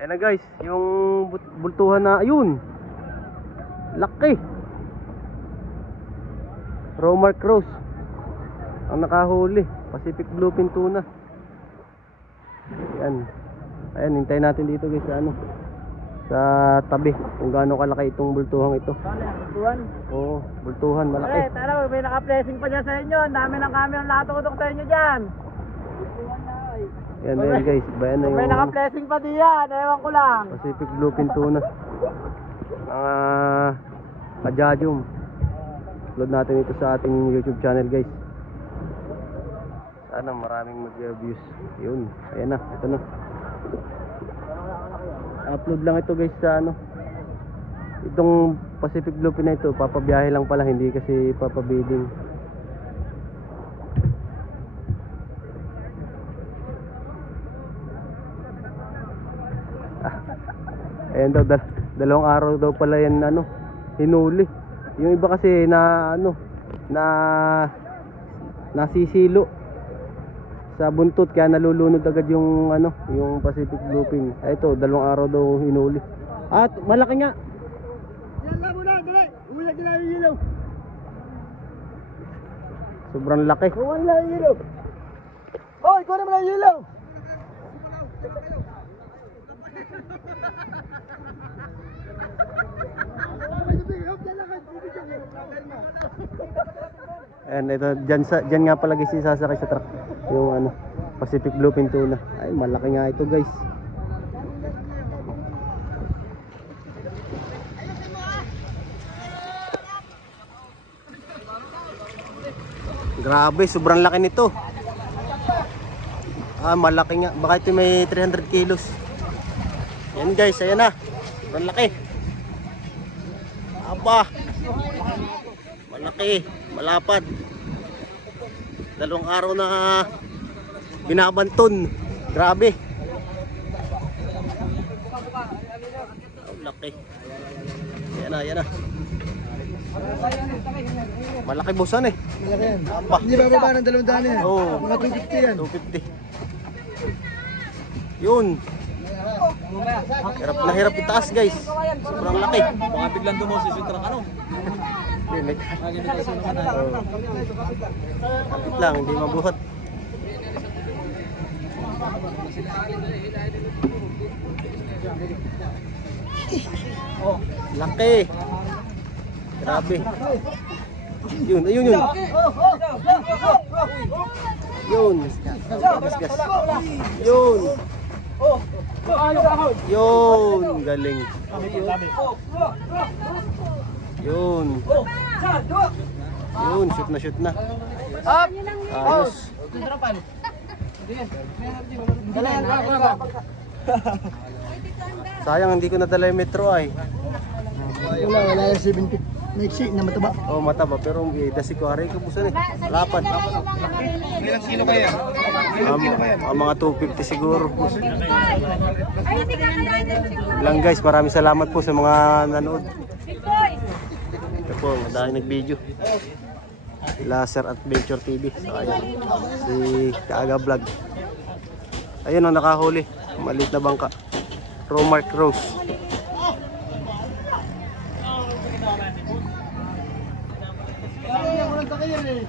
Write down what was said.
Ayan na guys, yung bultuhan na, ayun, laki. Romark Rose ang nakahuli, Pacific Bluefin Tuna. Ayan, ayan, hintayin natin dito guys sa ano, sa tabi kung gaano kalaki itong bultuhang ito. Bultuhan? Oo, bultuhan, malaki. Eh, tara, may naka-blessing pa dyan sa inyo. Ang dami ng camera nakatutok sa inyo dyan. Bultuhan na ay. Ayan na yan guys, bayan na yung may naka-blessing pa diyan, ewan ko lang. Pacific Bluefin Tuna. Kajajum. Upload natin ito sa ating YouTube channel guys. Sana maraming mag-views. Yun, ayan na, ito na. Upload lang ito guys sa ano, itong Pacific Bluefin na ito, papabiyahe lang pala, hindi kasi papabiding. Ayan daw, dalawang araw daw pala yan ano, hinuli. Yung iba kasi na ano, nasisilo sa buntot, kaya nalulunod agad yung ano, yung Pacific Bluefin. Ito, dalawang araw daw hinuli. At malaki nga. Yan lang muna, dali. Umilag na yung ilaw. Sobrang laki. Uwan lang yung ilaw. Oh, ikaw naman ang ilaw. And ito, dyan nga pala guys isasakay sa truck yung ano, Pacific Bluefin Tuna. Ay, malaki nga ito guys. Grabe, sobrang laki nito. Malaki nga. Baka ito may 300 kilos. Yan guys, ayan na. Sobrang laki. Aba, malaki, malapad. Dalawang araw na binabanton. Grabe. Laki. Ayan na, ayan na. Malaki busan eh. Malaki yan. Aba. Hindi ba baba ng 200 yan? Oo. Mga 250 yan. 250. Yun. Hirap na hirap itaas guys. Sobrang laki. Baka biglang dumoses yung truck, ano? Kapit lang, hindi mabuhat. Oh, laki. Grabe. Yun, ayun yun. Yun. Gas. Yun. Yun, galing. Yun. Yun, shoot na. Ayos. Sayang hindi ko nadala yung metro ay. Wala yung 70 mixi na mataba. Oh, mataba pero dasi ko aray ko busan eh. Lapad. Ilang kilo kaya? Mga 250 siguro. Lang guys, maraming salamat po sa mga nanood. Ito po, madami nag-video. Laser Adventure TV. Si Kaaga Vlog. Ayun ang nakahuli. Maliit na bangka. Romark Rose. Walang takyan eh.